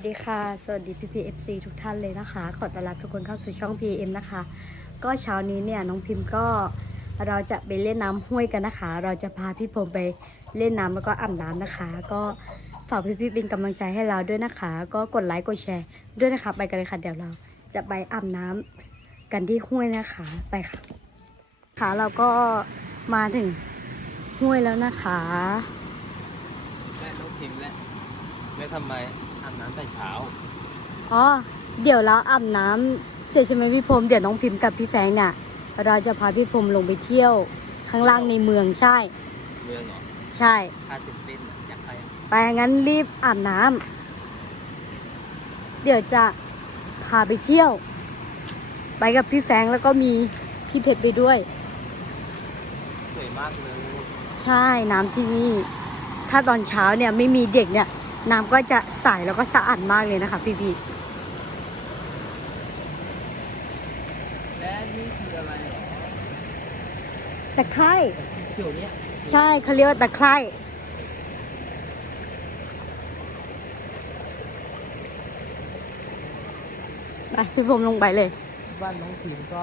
สวัสดีค่ะ สวัสดีพี่พีเอฟซีทุกท่านเลยนะคะ ขอต้อนรับทุกคนเข้าสู่ช่อง PM นะคะ ก็เช้านี้เนี่ยน้องพิมพ์ก็เราจะไปเล่นน้ำห้วยกันนะคะ เราจะพาพี่ผมไปเล่นน้ำแล้วก็อาบน้ำนะคะ ก็ฝากพี่ๆเป็นกำลังใจให้เราด้วยนะคะ ก็กดไลค์กดแชร์ด้วยนะคะ ไปกันเลยค่ะเดี๋ยวเราจะไปอาบน้ำกันที่ห้วยนะคะไปค่ะค่ะเราก็มาถึงห้วยแล้วนะคะและน้องพิมพ์และแม่ทำไม อาบน้ำแต่เช้า อ๋อ เดี๋ยวเราอาบน้ำเสร็จใช่ไหมพี่พรมเดี๋ยวน้องพิมพ์กับพี่แฟงเนี่ย เราจะพาพี่พรมลงไปเที่ยวข้างล่างในเมืองใช่ เมืองเหรอใช่พาตื่นเต้นอะอยากไปอะไปงั้นรีบอาบน้ำเดี๋ยวจะพาไปเที่ยว ไปกับพี่แฟงแล้วก็มีพี่เพชรไปด้วย สวยมากเลย ใช่น้ำที่นี่ ถ้าตอนเช้าเนี่ยไม่มีเด็กเนี่ย น้ำก็จะใสแล้วก็สะอาดมากเลยนะคะพี่พี่และนี่คืออะไรเหรอๆตะไคร่เขียวเนี่ยใช่เขาเรียกว่าตะไคร่ไปพี่ผมลงไปเลย บ้านน้องพิมพ์ก็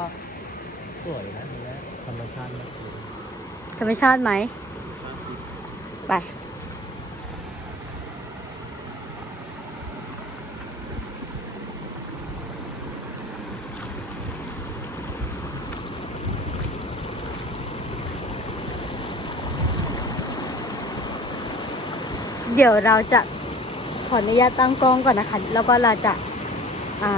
สวยนะนี่นะธรรมชาติมากเลยธรรมชาติไหมไป เดี๋ยวเราจะขออนุญาตตั้งกล้องก่อนนะคะ แล้วก็เราจะา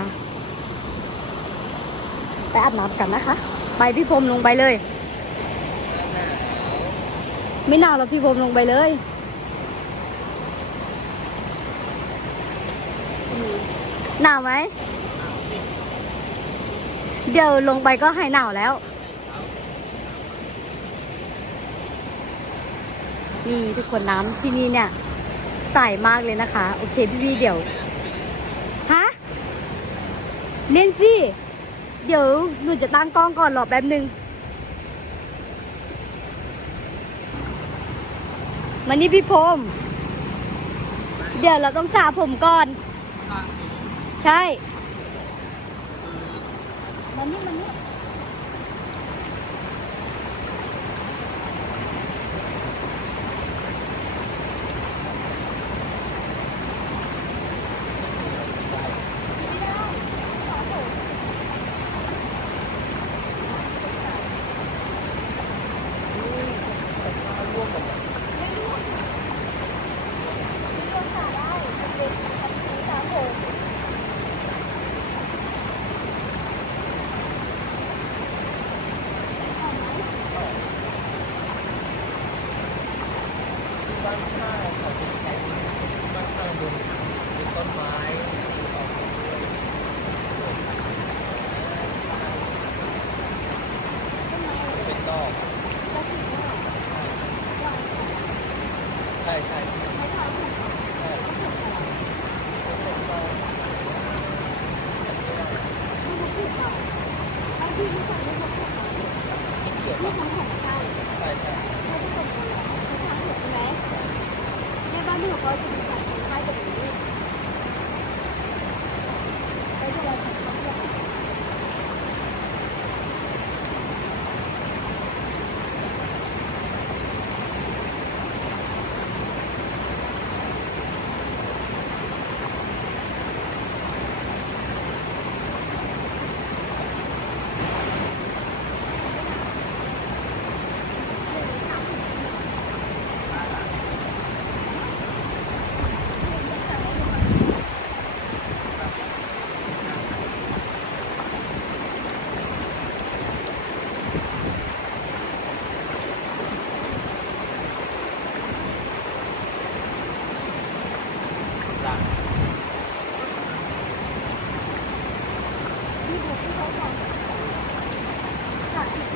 ไปอาบน้ำกันนะคะ ไปพี่พรมลงไปเลย ไม่หนาวแล้วพี่พรมลงไปเลยหนาวไหม เดี๋ยวลงไปก็หายหนาวแล้ว นี่ทุกคนน้ำที่นี่เนี่ย ใสมากเลยนะคะ โอเคพี่พี่ๆเดี๋ยวฮะเล่นสิเดี๋ยวหนูจะตั้งกล้องก่อนรอแป๊บนึงมานี่พี่พรมเดี๋ยวเราต้องสระผมก่อน ใช่มานี่มานี่ใช่ใช่ใช่ใช่ แม่บ้า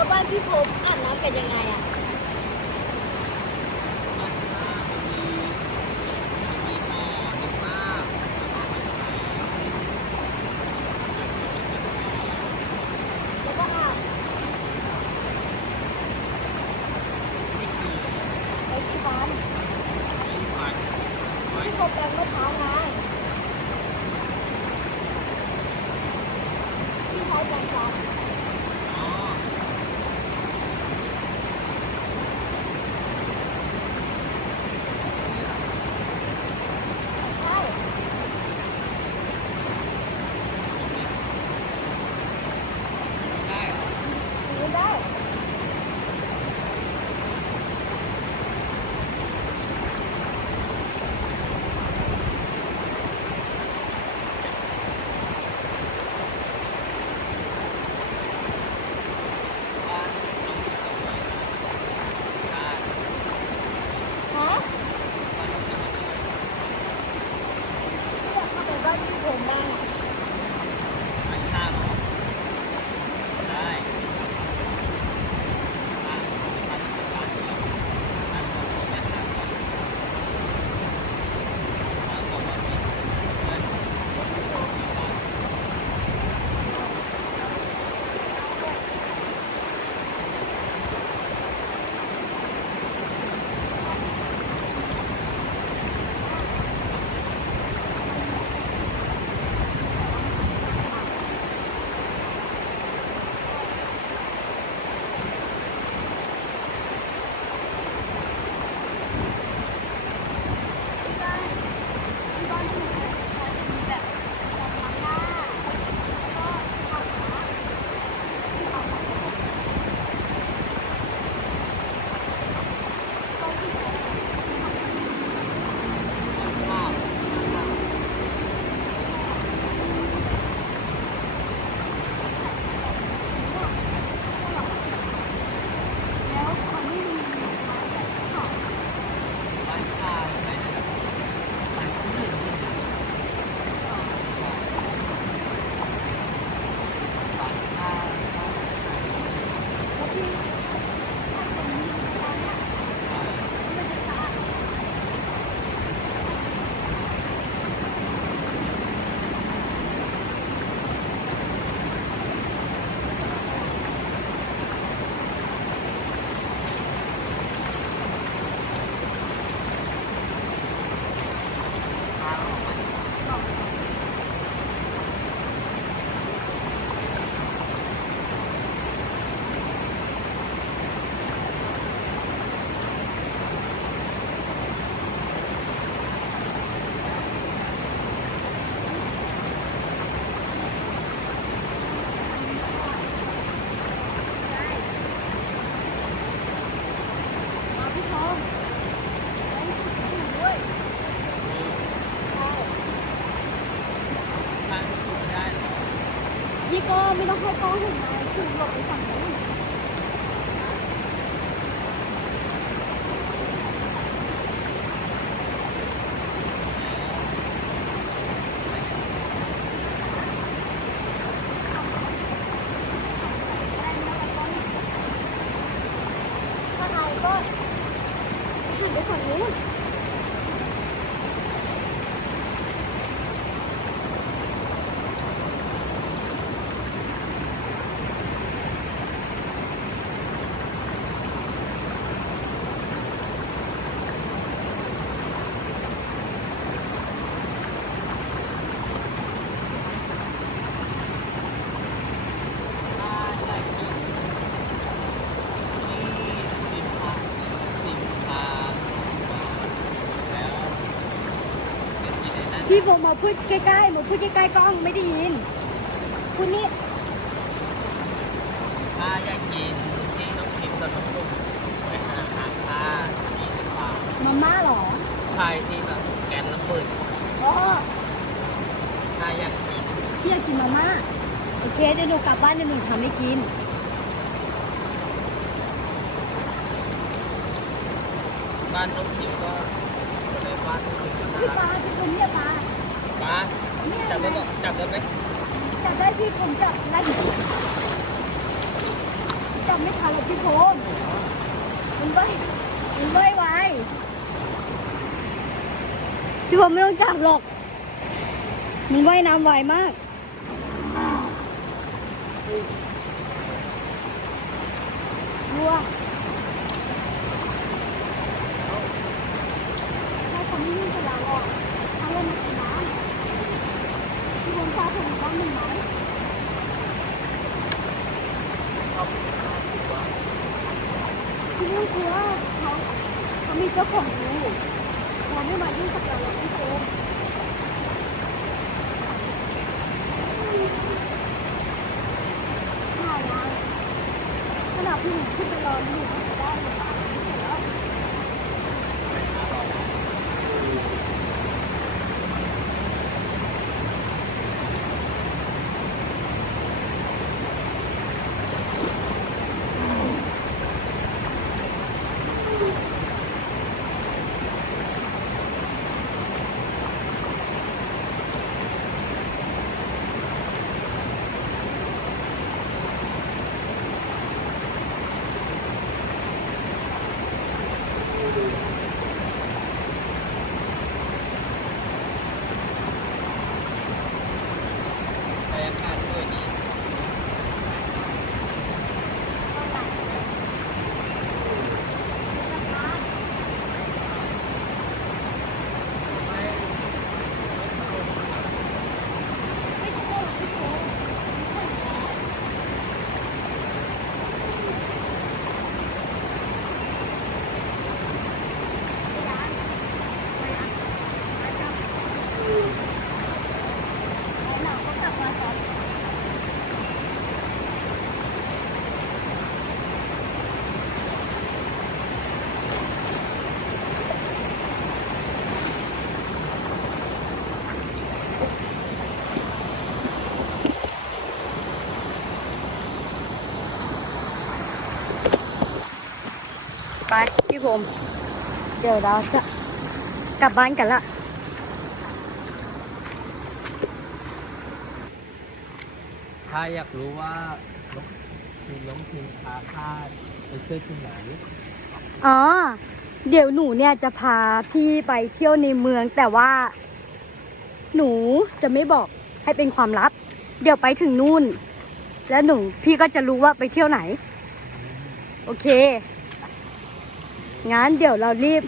แล้วบ้านพี่ผมอาบน้ำกันยังไงอะบ้านข้างมันมีมันมีบ่ากแล้วก็อาบนี่คือไปที่บ้านที่พักไว้พี่ผมแปลงมะพร้าวไงพี่ใช้แปลงฟันอ๋ ไม่ต้องให้กล้องเห็นไงคือหลบไปฝั่งนู้น ถ้าเราก็หันไปฝั่งนู้น พี่ผมมาพูดใกล้ๆหนูพูดใกล้ๆกล้องไม่ได้ยิน คุณนี่ถ้าอยากกินที่น้องพิมพ์กับน้องลุงไปหาอาหารค่า20บาทมาม่าเหรอชายที่แบบแกนละหมื่นอ๋อถ้าอยากกินพี่อยากกินมาม่าโอเคเดี๋ยวหนูกลับบ้านเดี๋ยวหนูทำให้กิน บ้านน้องพิมพ์ก็ในบ้านน้องพิมพ์ก็น่าพี่ปรัลากเป็นคนเนี่ยปลาบ้านเนี่ย จับได้ก่อนจับได้ไหมจับได้พี่ผมจับได้จับไม่ทันเลยพี่พงษ์มันว่ายมันว่ายไวพี่พงษ์ไม่ต้องจับหรอก มันว่ายน้ำไวมากวัวถ้าเขาไม่ยื่นกระดาษออกถ้าเล่นในน้ำพี่พงษ์ ฟ้าผมบ้างหนึ่งไหมที่นี่คือว่าเขาเขามีเจ้าของอยู่เราไม่มายุ่งกับเราเราไม่โกงถ่ายนะขนาดพี่หนูขึ้นไปรออยู่ไม่ได้เลยอะไม่เห็นแล้วบรรยากาศด้วยดี หนาวเขากลับมาตอน ไปพี่ผมเดี๋ยวเราจะกลับบ้านกันละถ้าอยากรู้ว่าน้องทีมน้องทีมพาพาดไปเที่ยวที่ไหนอ๋อ เดี๋ยวหนูเนี่ยจะพาพี่ไปเที่ยวในเมือง แต่ว่า หนูจะไม่บอกให้เป็นความลับ เดี๋ยวไปถึงนู่น แล้วหนูพี่ก็จะรู้ว่าไปเที่ยวไหน โอเค งั้นเดี๋ยวเรารีบ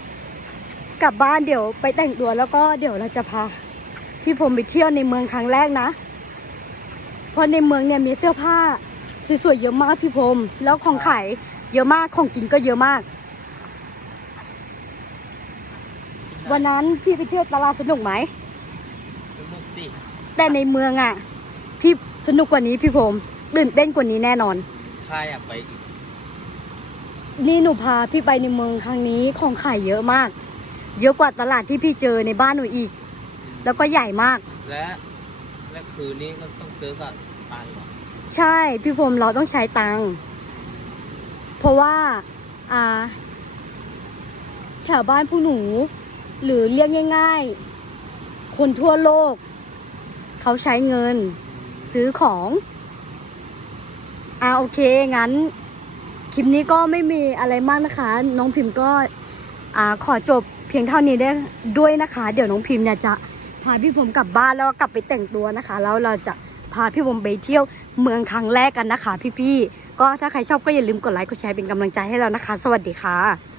กลับบ้านเดี๋ยวไปแต่งตัวแล้วก็เดี๋ยวเราจะพาพี่ผมไปเที่ยวในเมืองครั้งแรกนะ เพราะในเมืองเนี่ยมีเสื้อผ้าสวยๆเยอะมากพี่พรมแล้วของขายเยอะมากของกินก็เยอะมาก วันนั้นพี่ไปเที่ยวตลาดสนุกไหมสนุกสิแต่ในเมืองอะ พี่สนุกกว่านี้พี่พรมตื่นเต้นกว่านี้แน่นอนข้าอยากไปอีก นี่หนูพาพี่ไปในเมืองครั้งนี้ของขายเยอะมาก เยอะกว่าตลาดที่พี่เจอในบ้านหนูอีก แล้วก็ใหญ่มาก และและคืนนี้ก็ต้องซื้อกับตังค์เหรอใช่พี่พรมเราต้องใช้ตังค์เพราะว่า อ่า แถวบ้านพวกหนู หรือเรียกง่าย ๆ คนทั่วโลก เขาใช้เงิน ซื้อของ อ่าโอเคงั้น คลิปนี้ก็ไม่มีอะไรมากนะคะ น้องพิมพ์ก็อ่าขอจบเพียงเท่านี้ได้ด้วยนะคะ เดี๋ยวน้องพิมพ์เนี่ยจะพาพี่ผมกลับบ้านแล้วก็กลับไปแต่งตัวนะคะ แล้วเราจะพาพี่ผมไปเที่ยวเมืองครั้งแรกกันนะคะ พี่ๆก็ถ้าใครชอบก็อย่าลืมกดไลค์กดแชร์เป็นกำลังใจให้เรานะคะ สวัสดีค่ะ